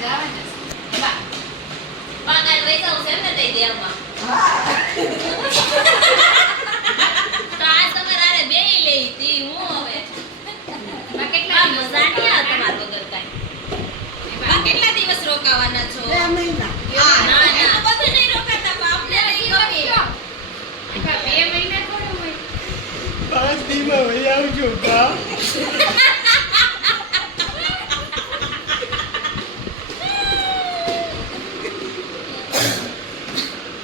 બા, પાગાર લઈ જાઉં છે ને દઈ દેવામાં તો આ તમારે હારે લઈ તી હું હવે કેટલા દિવસ મજા નહીં આવે તમારા વગર કાંઈ. કેટલા દિવસ રોકાવાના છો બે મહિના ના ના બધું નહીં રોકાતા પણ અમને લઈ ગમે બે મહિના થોડું હોય પાંચ દિવસ આવજો બા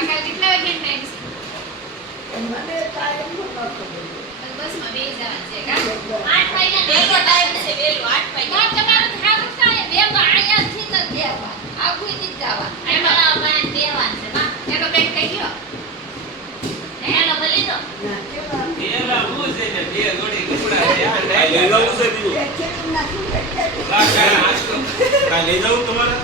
કાલ કેટલા વાગ્યાનો ટાઈમ છે મને ટાઈમ નતો બસમાં બેસી જવાનું છે કાં? આઠ વાગ્યા વેલો ટાઈમ છે વેલો આઠ વાગ્યા બા, તમારું થારું થાય. બેમાં અહીંયાથી જ બેસવા. આઘુંથી જ જવા. અને મારા બાને બેહવાનું છે બા એનો બેગ કઈ ગયો? હેલો ભલી તો ના કેવા પેલા હું છે ને બે જોડી કપડાં છે. આ કાંઈ લઈ જવું તમારે?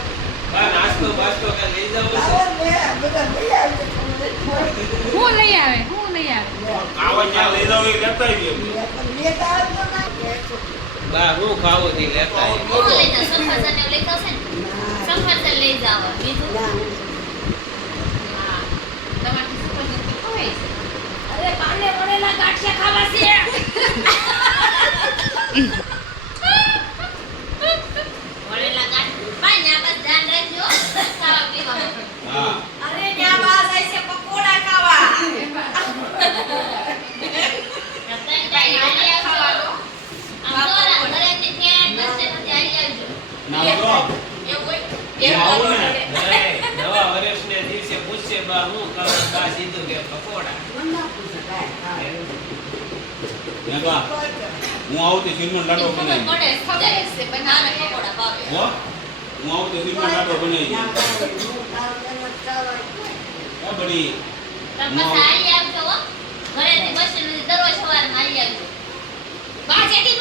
નાસ્તો બાસ્તો લઈ જવું છે આવો બે બધા લઈ આવજો તમને ખબર હું લઈ આવે હું લઈ લેતા લેતા બા હું ખાવું થી લેતા આવીએ. સફરજન ને લઈ જાઉં ને ના લઈ જાવ બીજું હા તમારે ખવાય અરે પાને ખાવા વળેલા ગાંઠ ભાઈ ના બસ ધ્યાન રાખજો ખાવા પીવામાં હા અરે ન્યા બા જાય છે પકોડા ખાવા રસ્તાની ભાઈ હાલી આવજો આમ તો ઓલા ઘરેથી ફેન બસ સ્ટેશનથી હાલી આવજો ના તો એવું હોય એ આવું ને. નહીં, નવા વર્ષને દિવસે બા હું કરું? બા સીધું કે પકોડા. મને ના પૂછે બા હું આવું તે સિરમન બનાવી પડે ખબર છે બનાવે. પકોડા ભાવે. હો? હું આવું તે સિરમન બનાવી હે બડી? તમે પછી આવજો હો. ઘરેથી બસ દરરોજ સવારમાં હાલી આવજો. બા જેથી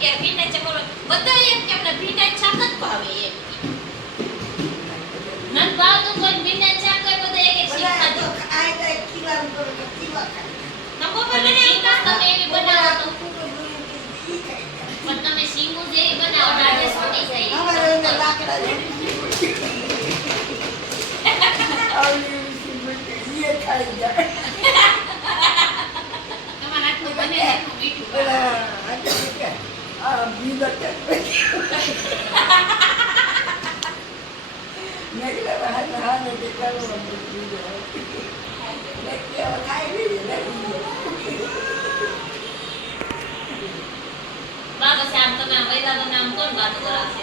કે ભીંડા કે શાક જ ભાવે એમ કે. નથી ભાવતું કોઈ ભીંડા શાક હોય, બધા એક એક શીખ ખાધું. નકો પણ મને એમ ના તમે એવી બનાવો તો પણ તમે શીંગું જેવી બનાવો તો આજે છૂટી જાય તમારા હાથનું બને એટલું મીઠું બરાબર. બા પછી આમ તમે આમ વૈદા કોણ વાતો કરાવશે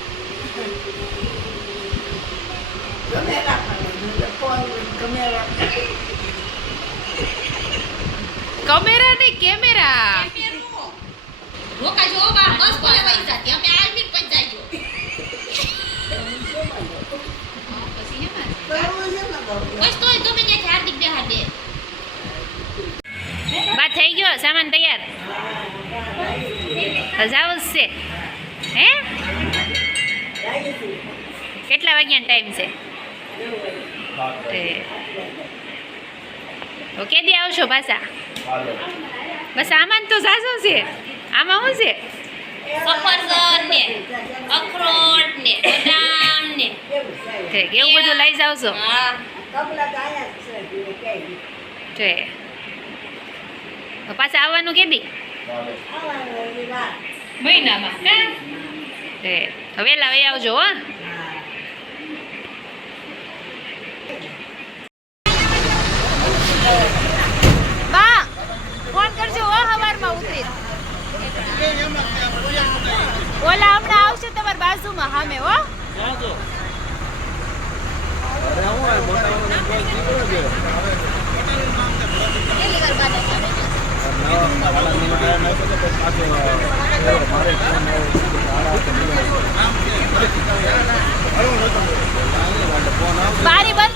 કમેરા નહીં કેમેરા રોકા જો બા. બસ બોલે વઈ જાતી અમે આર્મી પછી જાજો હા, પછી એમાં જ. બસ તોય ગમે ત્યાં હાર્દિક દે બા. થઈ ગયો સામાન તૈયાર? જાવ છે. હે? કેટલા વાગ્યાનો ટાઈમ છે? ઓકે દે આવશો પાછા? બસ સામાન તો સાસો છે. આમાં શું છે? સફરજન એવું બધું લઈ જાવ છો પાછા આવવાનું કે દી મહિનામાં. ઠીક આવજો હા. સામે હો. બારી બંધ.